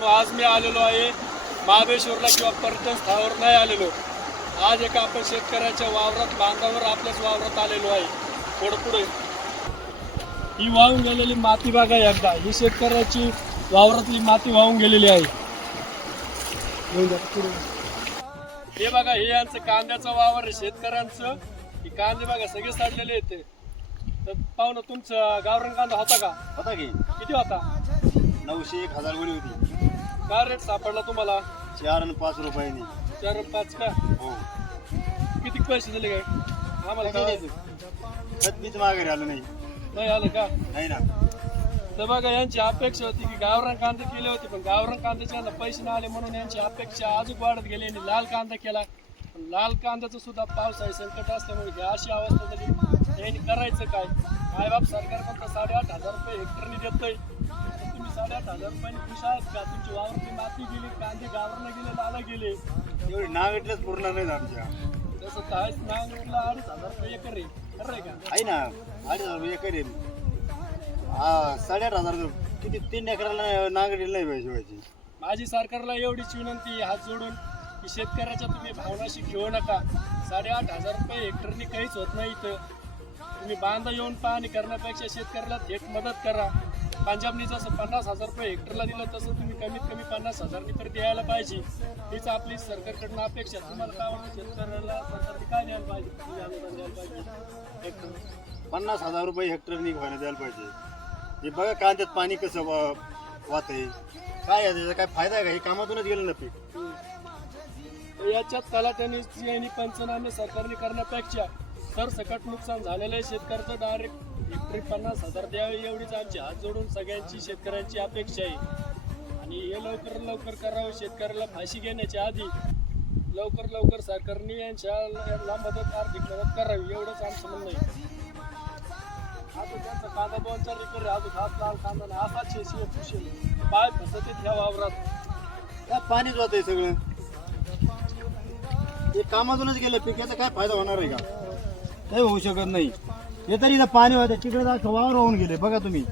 मित्रांनो, आज मी आलेलो आहे महाबळेश्वरला किंवा पर्यटन स्थळावर नाही आलेलो. आज एका आपण शेतकऱ्याच्या वावरात बांधावर आपल्याच वावरात आलेलो आहे. थोडं पुढे ही वाहून गेलेली माती बघा एकदा. ही शेतकऱ्याची वावरातली माती वाहून गेलेली आहे. हे बघा, हे यांचं कांद्याचं वावर आहे शेतकऱ्यांचं. ही कांदे बघा सगळे सडलेले आहेत. तर पाहुणं, तुमचं गावरान कांदा होता का? होता की किती होता? 900-1000 गोळी होती. काय रेट सापडला तुम्हाला? 4 आणि 5 रुपयांनी. 4 आणि 5 का? हो. किती पैसे दिले काय आम्हाला? खत माघारी आलं नाही. नाही आलं का? नाही ना. तर बघा, यांची अपेक्षा होती की गावरान कांदे केले होते, पण गावरान कांद्याच्या पैसे नाही आले म्हणून यांची अपेक्षा अजून वाढत गेली. यांनी लाल कांदा केला, पण लाल कांद्याचं सुद्धा पावसाळी संकट असल्यामुळे ही अशी अवस्था झाली. यांनी करायचं काय? मायबाप सरकार फक्त 8,500 रुपये हेक्टरनी देतोय. तुम्ही 8,500 रुपयांनी खुश आहात का? तुमची वावरची माती गेली, कांदे गावरला गेले, लाला गेले. एवढी नागटलंच पूर्ण नाही आमच्या. तसं काहीच नाव निवडला. 2,500 रुपये एकर आहे. खरं आहे का? आहे ना. 2,500 रुपये एकर आहे. 8,500 किती 3 एकराला नागडीला नाही पाहिजे व्हायची. माझी सरकारला एवढीच विनंती, हात जोडून, की शेतकऱ्याच्या तुम्ही भावनाशी खेळू नका. 8,500 रुपये हेक्टरनी काहीच होत नाही. इथं तुम्ही बांधा येऊन पाहणी करण्यापेक्षा शेतकऱ्याला थेट मदत करा. पंजाबनी जसं 50,000 रुपये हेक्टरला दिलं, तसं तुम्ही कमीत कमी 50,000 तर द्यायला पाहिजे. हीच आपली सरकारकडनं अपेक्षा. तुम्हाला काय वाटतं, शेतकऱ्याला सरकारने काय द्यायला पाहिजे? अनुदान द्यायला पाहिजे. हेक्टर 50,000 रुपये हेक्टरनी व्हायला द्यायला पाहिजे. हे बघा कांद्यात पाणी कसं वाहत आहे. काय आहे त्याचा काय फायदा आहे का? हे कामातूनच गेलं ना पीक. याच्यात तलाट्याने पंचनामे सरकारने करण्यापेक्षा सरसकट नुकसान झालेलं आहे शेतकऱ्याचं डायरेक्ट हेक्टरी 50,000 द्यावे, एवढीच आमची हात जोडून सगळ्यांची शेतकऱ्यांची अपेक्षा आहे. आणि हे लवकर लवकर करावं. शेतकऱ्याला फाशी घेण्याच्या आधी लवकर सरकारने यांना मदत, आर्थिक मदत करावी, एवढंच आमचं म्हणणं आहे. अजून त्यांचा कांदा 2-4 एकर आहे. अजून हात लाल कांदा नाही. असाच खुशी पाय फसत ह्या वावरात. त्यात पाणीच होत आहे सगळं. हे कामातूनच गेलं पीक. याचा काय फायदा होणार आहे का? काही होऊ शकत नाही. हे तरी पाणी होतं तिकडे वावर होऊन गेले. बघा तुम्ही.